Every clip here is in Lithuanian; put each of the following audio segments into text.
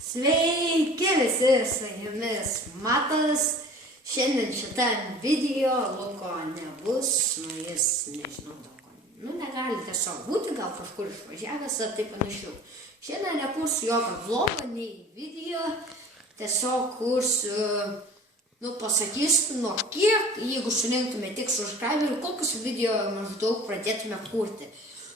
Sveiki visi, su jumis Matas. Šiandien šitam video Luko nebus, jis nežinau dėl ko. Negali tiesiog būti, gal kažkur išvažiavęs ar taip panašiau. Šiandien nekurs jokio vlogo, nei video, tiesiog kursiu, pasakysiu, nuo kiek, jeigu surinktume tik subscriberių, kokius video maždaug pradėtume kurti.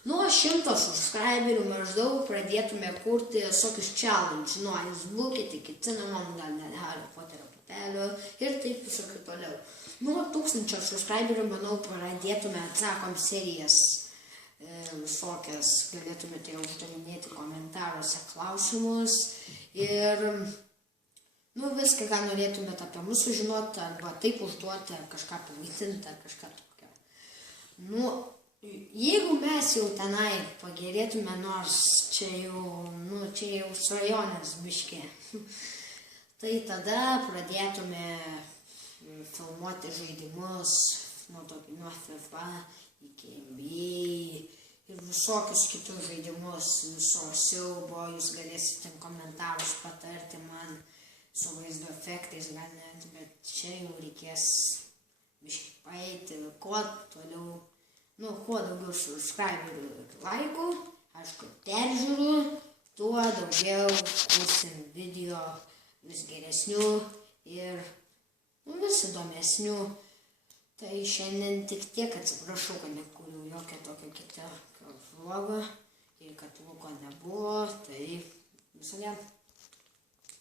Nuo 100 subscriberių maždaug pradėtume kurti visokius challenge. Jūs būkite iki Cinnamon, gal net Harry Potterio patelio ir taip visokių toliau. Nuo 1000 subscriberių, manau, pradėtume atsakom serijas visokias, galėtumėte uždavinėti komentaruose klausimus ir viską, ką norėtumėte apie mus sužinoti, arba taip užduoti, ar kažką pavaitinti, ar kažką tokio. Jeigu mes jau tenai pagerėtume, nors čia jau svajonės biškė, tai tada pradėtume filmuoti žaidimus, nuo FIFA iki NBA ir visokius kitus žaidimus, viso siaubo, jūs galėsite komentarus patarti man su vaizdo efektais, gal net, bet čia jau reikės biškį paeiti, kuo toliau. Kuo daugiau subscriberių ir laikų, aišku, peržiūrų, tuo daugiau kursim video vis geresnių ir vis įdomesnių. Tai šiandien tik tiek, atsiprašau, kad nekuriu jokio tokio kito vlogo ir kad Luko nebuvo, tai viso gero.